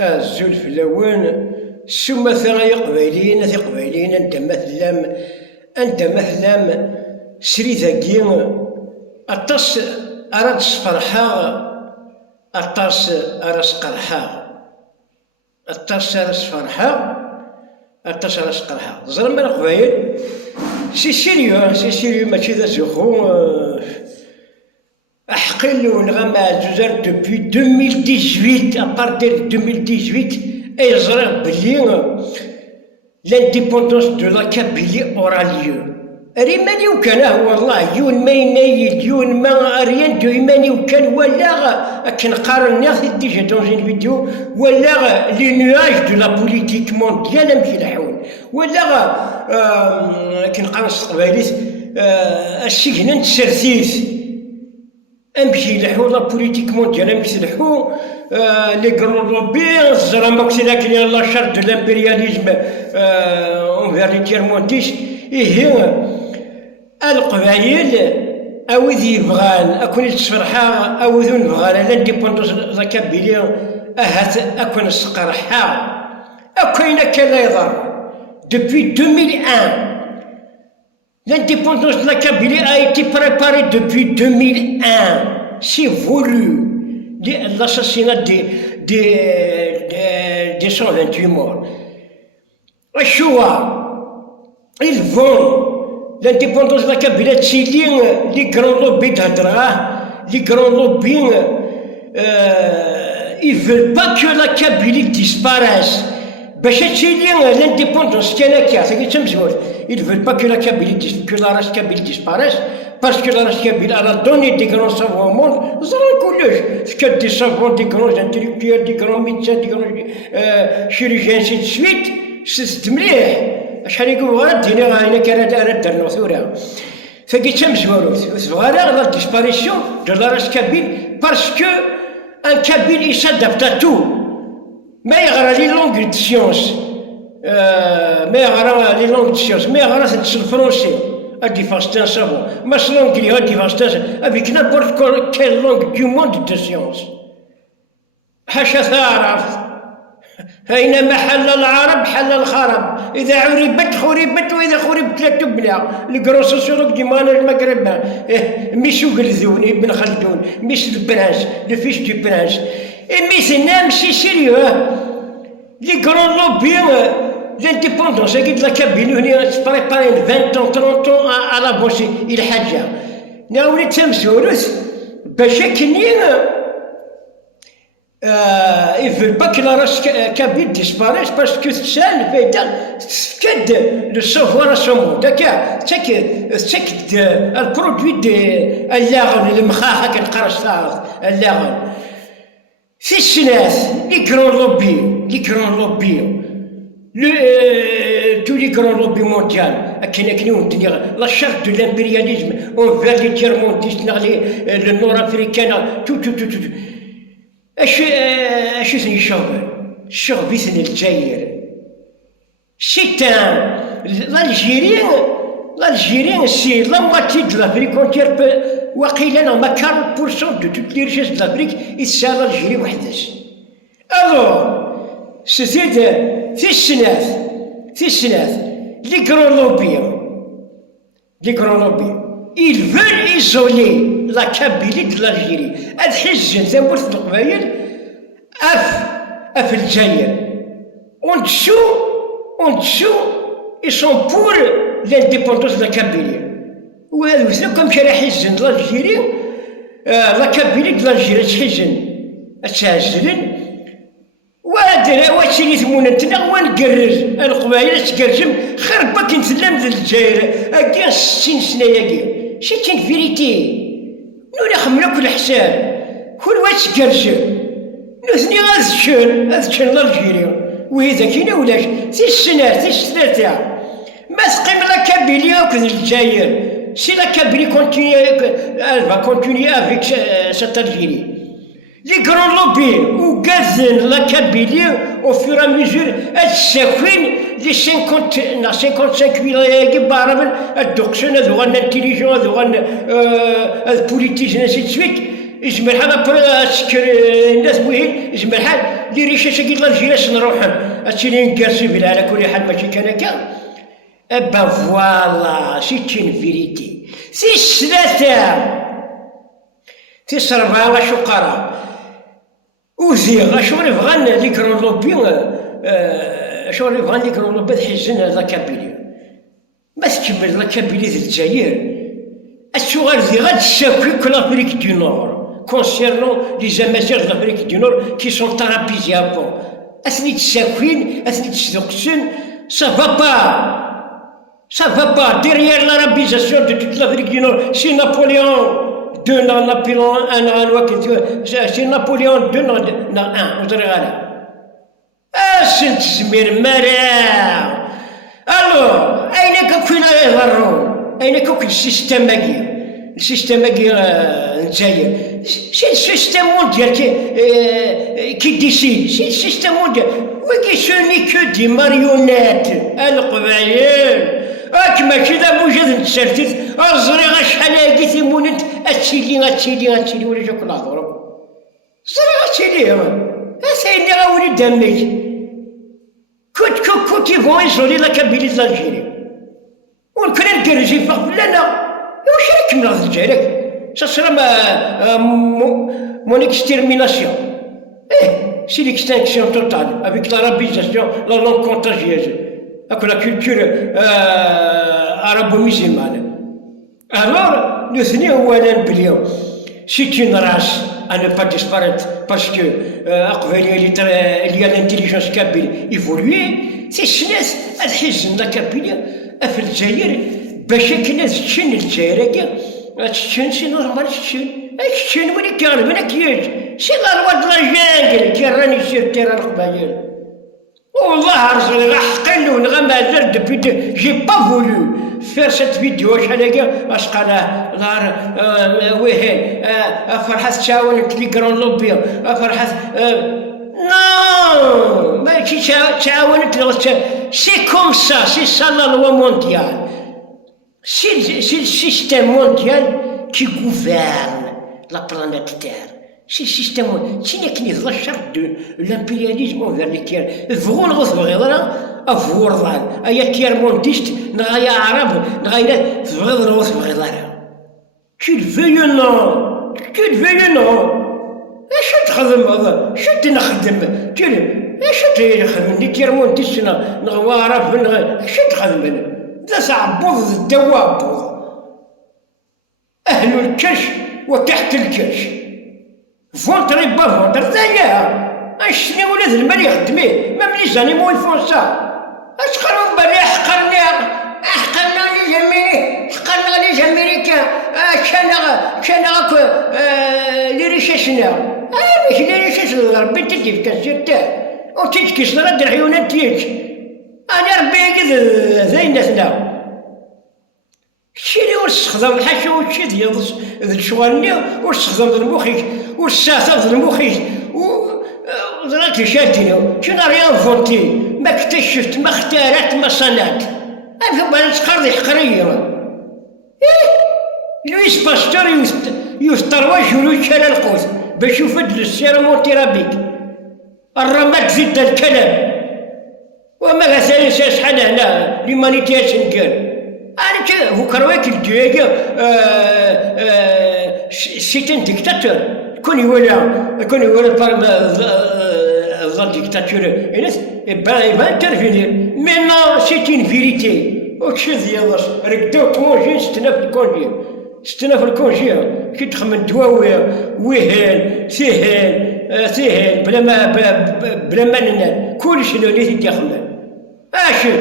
الزول في اللون شو مثلا يقبايليين أنت مثلا شري ذاكي أطاس أراد فرحا أطاس أراس قرحا أطاس أراس فرحا أطاس أراس قرحا زرما القبايل سي سيريو ماشي ذا زخو أحقل ونغمى زوزار دوبي 2018 أبارتير 2018 أي زرع بلي l'indépendance de la Kabylie aura lieu. ريماني وكان والله يون ما ينايد يون ما ريان دو يماني وكان ولا كنقارن الناس ديجا دون اون فيديو ولا لي نواج دو لا بوليتيك مونديال مشي لحون ولا كنقارن استقباليت السجن تسرسيس امشي لحو لا بوليتيك مونديال امشي لحو لي كرون لوبي الزرامك سي لكن لا شار دو لامبرياليزم اونفير لي تير مونديش إيه القبايل أوذ يبغان أكون يتفرحا أوذ نبغان لانديبوندونس لا كابيلي أهات أكون السقرحا أكوين كلا يضر depuis 2001 l'indépendance de la Kabylie a été préparée depuis 2001 c'est voulu l'assassinat des 128 morts الشوا ils vont l'indépendance de la Kabylie تشيلي لي كرون لوبي تهدراه لي كرون لوبي ils veulent pas que la Kabylie disparaisse باش تشيلي l'indépendance كان كاع تمزول ils veulent pas que la Kabylie que la race Kabylie disparaisse parce que la race Kabylie elle a donné des grands savants au monde زرا كلش كان دي savants des grands intellectuels des grands médecins des grands chirurgiens ainsi de suite شفت مليح شحال يقولوا غير ديني هنا كان درنا ثورة فقلت مزوروت صغار لا ديسباريسيون دو لا راس كابيل باسكو ان كابيل يصدق تاتو ما يغرى لي لونغ دو سيونس ما يغرى لي لونغ دو سيونس ما يغرى الفرونسي ادي فاستان سافون ما سلونغلي ادي فاستان افيك نابورت كيل لونغ دو موند دو سيونس حاشا تعرف أينما حل العرب حل الخرب إذا عربت خربت وإذا خربت لا تبلى الكرون سوسيولوج ديال المغرب ميشو غلزوني ابن خلدون مش البرانس لو فيش دو برانس مي سي ماشي سيريو لي كرون لوبي لانديبوندونس قلت لك كابيلي هنا بريباري 20 30 à l'avance إلى حاجة ناولي تمسولوس باش كنين ils veulent pas que la race Kabyle disparaisse parce que ça le fait تفقد le savoir à son monde d'accord تفقد البرودوي دي اللغن المخاخة كنقرا الصاغ اللغن في السناس لي كرون لوبي tous les grands lobbies mondiaux la charte de l'impérialisme envers les tiers-mondistes le nord-africain tout اش ثني الشغل ثني الجزائر شتان l'Algérien c'est la moitié de l'Afrique entière وقيلا ما 40% de toutes les richesses de l'Afrique c'est l'Algérie وحدها alors c'était في السنات les grands lobbies ils veulent isoler la Kabylie de l'Algérie هاد حزن ثمورة القبايل في الجزائر en dessous ils sont pour l'indépendance de la Kabylie وهذا كم شرا حزن l'Algérie la Kabylie de l'Algérie تحزن وهذا واش اللي ثمونتنا ونقرر القبايل تقرجم خربا كنتلم ذا الجزائر هكا 60 سنة ياكي شي فيريتي نوري خمنا كل حساب كل واش تقرجم نثني أذكر الألجيري وإذا كاين ولاش في السنة تاع ما تقيم لا كابيلي وكذا الجزائر سي لا كابيلي كونتيني افيك سات الجيري لي كرون لوبي وكازن لا كابيلي او فور ا ميزور الساكوين لي 55 ولايات بارابل الدوكسون هذو غانا انتيليجون هذو غانا البوليتيجن انسي دو سويت يجمع الحال ابري تسكر الناس بوهين يجمع الحال لي ريشاش كي الله الجيلاش نروحن هادشي اللي نكاسي بلا على كل حال ماشي كان هكا ابا فوالا سي تشين فيريتي سي الثلاثه سي السربعه شقرا وزيغ اشو نبغى لي كرونوبي اشو نبغى لي كرونوبي تحزن لا كابيلي ما تكمل لا كابيلي في الجزائر الشغل ذي غاد الشاكوي كل l'Afrique du Nord concernant les amateurs de l'Afrique du Nord qui sont thérapisés à fond. أثني تساكوين أثني تسدقسن ça va pas derrière l'arabisation de toute l'Afrique du Nord c'est Napoléon II Napoléon I c'est Napoléon II na 1 وزرغالا أسن تسمير مرا alors أين كوكين يضرون أين كوكين السيستم هاكي الجزائر سي السيستم مونديال كي ديسيد سي السيستم مونديال وكي سوني كو دي ماريونات القبايل راك ماشي ذا موجود نتسرتت الزريغه شحال هاكي تيمونت هاتشيلي ولا جاك الهضره الزريغه هاتشيلي اسيني غاولي دميك كنت يبغوا يزولي لا كابيلي الجزائر ونكون نكرجي فوق لنا واش راك من هاد الجزائر ça sera mon extermination. C'est l'extinction totale, avec l'arabisation, la langue contagieuse, avec la culture arabo-musulmane. Alors, nous sommes Alain Bilion. C'est une race à ne pas disparaître parce que il y a l'intelligence kabyle évoluée. C'est SNES, الحزن الكابيلي في الجزائر باش كنا تشن الجزائر تشن شي نورمال تشن ولي كيغلبنا كياج شي الرواد لا جانجل كي راني سير تيران القبايل والله رجل غا حقين ونغا مازال دبي جي با فولو فير سيت فيديو شحال هكا اش قالاه نهار وهين فرحات تشاون تليكرون لوبيا فرحات نو ماشي تشاونت سي كوم سا سي سا لا لوا مونديال c'est le système mondial qui gouverne la planète Terre. C'est le système mondial. C'est la charte de l'impérialisme envers lesquels vont le là à voir là. Il y a tiers mondiste, il y a arabe, il y a là. Tu le veuilles ou non? شو تخدم هذا؟ شو تنخدم؟ شو تخدم؟ تير mondiste نغوا عرب شو تخدم؟ ذا صعبوض الدوابوض أهل الكش وتحت الكش فونتري با فونتر ذايا أشني ولاد المال يخدميه ما ملي زانيمو يفونسا أش قالوا بالي حقرنا لي جميريكا كان غاكو لي ريشاشنا ماشي لي ريشاش الغربي تدي كاسير تاع وتتكيس رد العيونات تيك أنا ربي كذا زي الناس لا شيري ورستخدم الحاشا وشي ديال الشوالني ورستخدم المخيك ورستخدم المخيك وزرات شاتينو شنو ريان فونتي ما اكتشفت ما اختارت ما صنعت أنا بغا نتقرضي حقرية لويس باستور يستروى جلود شلال القوس باش يفد السيرمون تيرابيك الرماد زد الكلام وما غسالي شحال هنا ليمانيتياشن كان انا كذا هو كرويك الجيجا سيتن ديكتاتور كون يولى ذا ديكتاتور الناس يبان انترفينير مي نو سي اون فيريتي وكشي ديال ركداو كونجي ستنا في الكونجي كي تخمم دواوير وهان سهل بلا ما ننال كلشي اللي تيخمم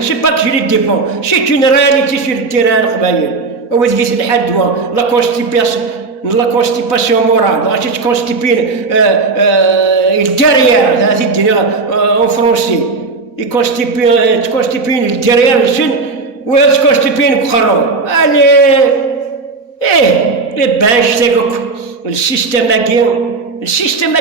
c'est pas que je les dépends, c'est une réalité sur le terrain القبايل هو تقيس الحد la constipation morale غادي تكونستيبين الدرير هذه الدنيا en français تكونستيبين الدرير السن ولا تكونستيبين بخرون allez les bâches تاعك السيستم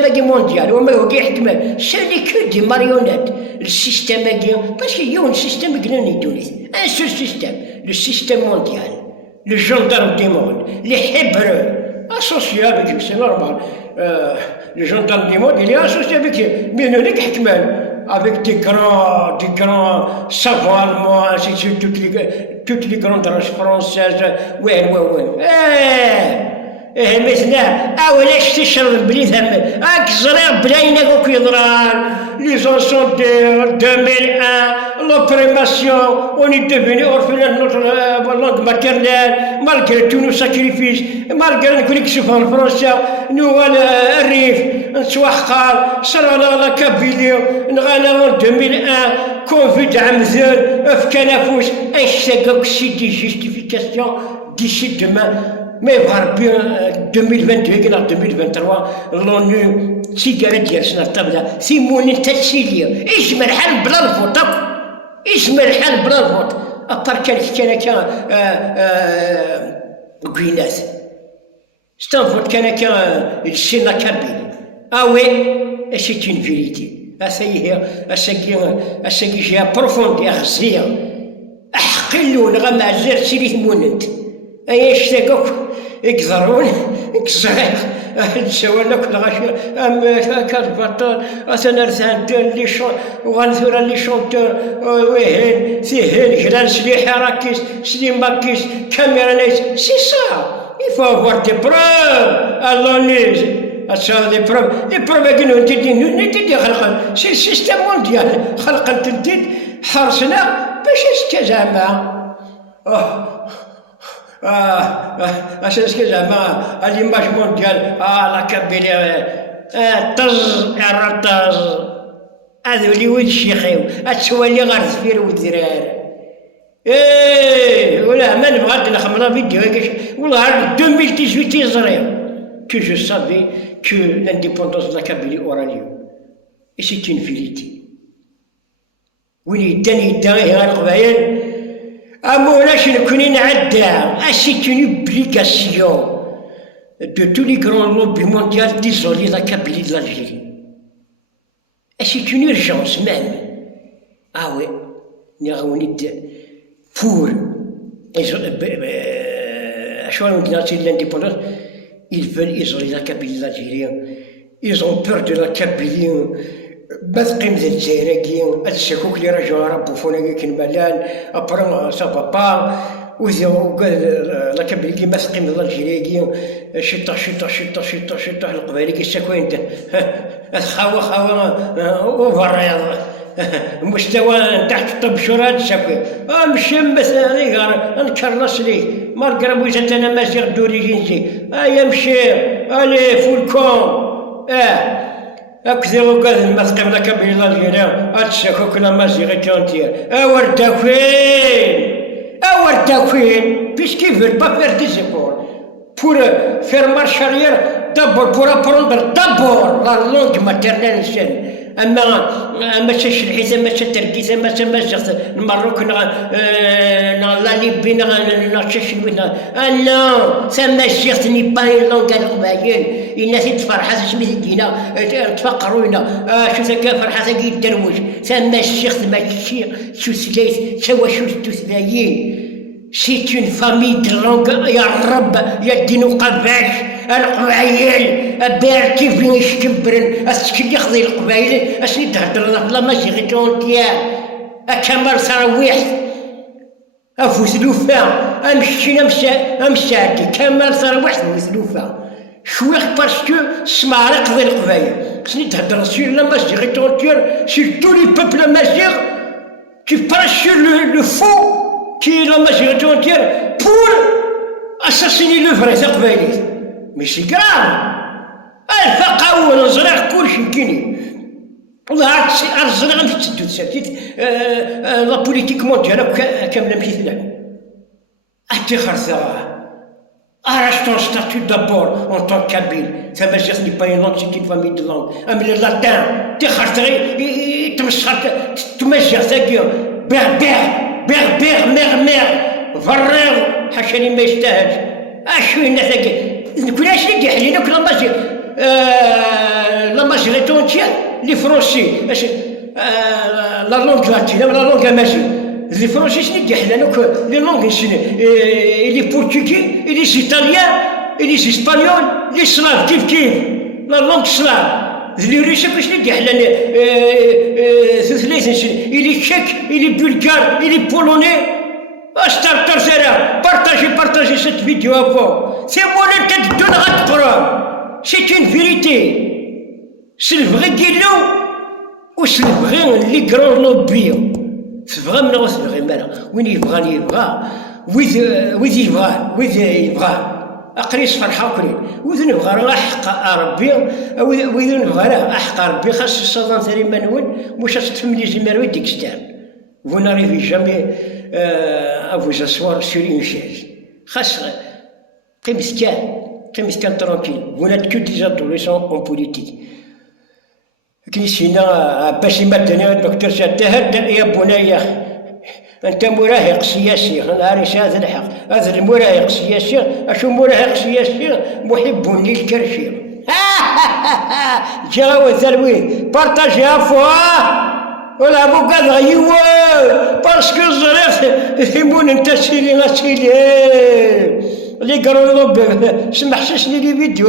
هاكي مونديال وما هو كيحكم سالي كو دي ماريونات السيستم هاكي باسكو يون سيستم كناني تونس ان سول سيستم لو سيستم مونديال لو جوندارم دي موند لي حبرو associé avec eux, c'est normal. Les gendarmes du monde, il est associé avec eux. Mais nous, avec des grands savants allemands, ainsi de suite, toutes les grandes races françaises. Ouais. مثلا علاش تشرب بلي ثم راك زرير بلاينك وكي يضران لي زونسونتير 2001 لوبريماسيون اوني ديفيني اورفيلان نوتر لونغ ماتيرنال مالغري تو نو ساكريفيس مالغري نكون كسوفها الفرنسا نوال الريف نتوحقار صرا لا كابيليو نغانا 2001 كوفيد عمزون في كنافوس اشتاقوك سيدي جيستيفيكاسيون ديسي دومان. Mais par bien 2022 en 2023 l'ONU cigarette يرسنا الطابلة سيموني تسيليا يشمل الحال بلا الفوط يشمل الحال بلا الفوط أبار كان غويناس ستانفورد كان السينا كابيل وي c'est une vérité أساقي جيها بروفوندي أغزية أحقلون غما زير سيري ثموننت يشتاقوك يقدرون يكسرق نسوالك الغاشية كالبطل أثنرثان لي شون وغنثورا لي شونتور ويهين سيهين جلال سلي حراكيس سلي ماكيس كاميرا نايس سي سا il faut avoir des preuves alors أشياء des preuves كنو نتدي خلقا سي سيستم مونديال خلقا تنتد حرصنا باش استجامع اساس زعما ليماج مونديال لا كابيلي طز طز هذولي ولد الشيخيو تسوالي غير زفير والدرار ولا ما نبغى نخمم فيديو والله 2018 يزريو que je savais que l'indépendance de la Kabylie aura lieu. Et c'est une vérité. وين يداني القبايل أمولاش نكوني نعدها. C'est une obligation de tous les grands lobbies mondiaux d'isoler la Kabylie de l'Algérie. Et c'est une urgence même. Ah ouais, pour l'indépendance, ils veulent isoler la Kabylie de l'Algérie. Ils ont peur de la Kabylie. بس قيمة الجزائريين الشكوك اللي رجعوا ربو فونا كين ملال أبرا سافابا وزيو لا كابيلي بس قيمة الجزائريين شطة القبائلي الشكوين خاوة وفريض مستوى تحت الطبشورات الشكوين مشي مثلا غير نكرلس ليه مالقرا ويزات أنا ماشي غدوري جنسي يمشي ألي فولكون أكثر وقال المسقم لك بالله أتشكوك لما زيغي جانتير أورتا فين puisqu'ils ne veulent pas faire des efforts pour faire marche arrière d'abord pour apprendre d'abord la langue maternelle أما الحيث ما التركيز ما الجغس المروك لا ليبي non سما الشيخ ني با لونغ القبايل الناس تفرحات سميت دينا تفقرونا شو ذاك فرحات كي الدروج سما الشيخ ماشي شو سلايت سوا شو تسلايين C'est une famille de langue يا الرب يا الدين وقباش القبايل بير كيف يشكبرن اسكي يخضي القبايل اسني تهدر لا ماشي غير تونتيان كمال سراويح افوسلوفا امشينا امشاتي كمال سراويح فوسلوفا شويخ باسكو سمارق ذي القبايل اسني تهدر سير لا ماشي غير تونتيان سير تو لي بوبل ماشي كي باش لو فو qui est la majorité entière pour assassiner le vrai Zaqbali. Mais c'est grave. الفقه والازرق كل شيء كيني. والله الازرق مش تدو تسديد لا بوليتيك مونديال كامله مشيت لها. أنت خرثة. Arrache ton statut d'abord en tant que Kabyle. Ça veut dire que ce n'est pas une langue, c'est une famille de langues. Mais le latin, tu es tu ماشي ثقيل بربر مرمر فرغ حاشاني ما يستاهلش اشوي ثقيل نكون اش اللي حلينا كل ماشي لا ماشي غير تونتيا لي فرونسي لا لونغ لاتينا لا لونغ ماشي لي فرونسي شنو اللي حلينا لي لونغ شنو لي بورتوغي لي ايطاليان et les Espagnols, les Slaves, كيف la langue slave. Les Russes, باش نلقى حنا ثلاثة il est tchèque, il est bulgare, il est polonais. Starter Zera, partagez cette vidéo avant. C'est moi la tête de la c'est une vérité. C'est le vrai guilou ou c'est le vrai les grands lobbies. C'est vraiment c'est vrai mal. وين يبغى وإذ يبغى أقريص فرحة أقري وإذا نبغى راه حق ربي وإذا نبغى راه حق ربي خاص الصدام ثاني منون مش تفهمني زي ما روي ديك ستان. Vous n'arrivez jamais à vous asseoir sur une chaise. خاص قيم tranquille. Vous n'êtes que des adolescents en politique. كنيسينا باش يمدني الدكتور تهدأ يا بني أنت مراهق سياسي أنا عارف هذا الحق هذا المراهق السياسي أشو مراهق سياسي محب للكرشي جاوز الوي بارتاجيها فوا ولا بو قاد غيوال باسكو الزريف يمون انت سيلي اللي قالوا له سمح لي فيديو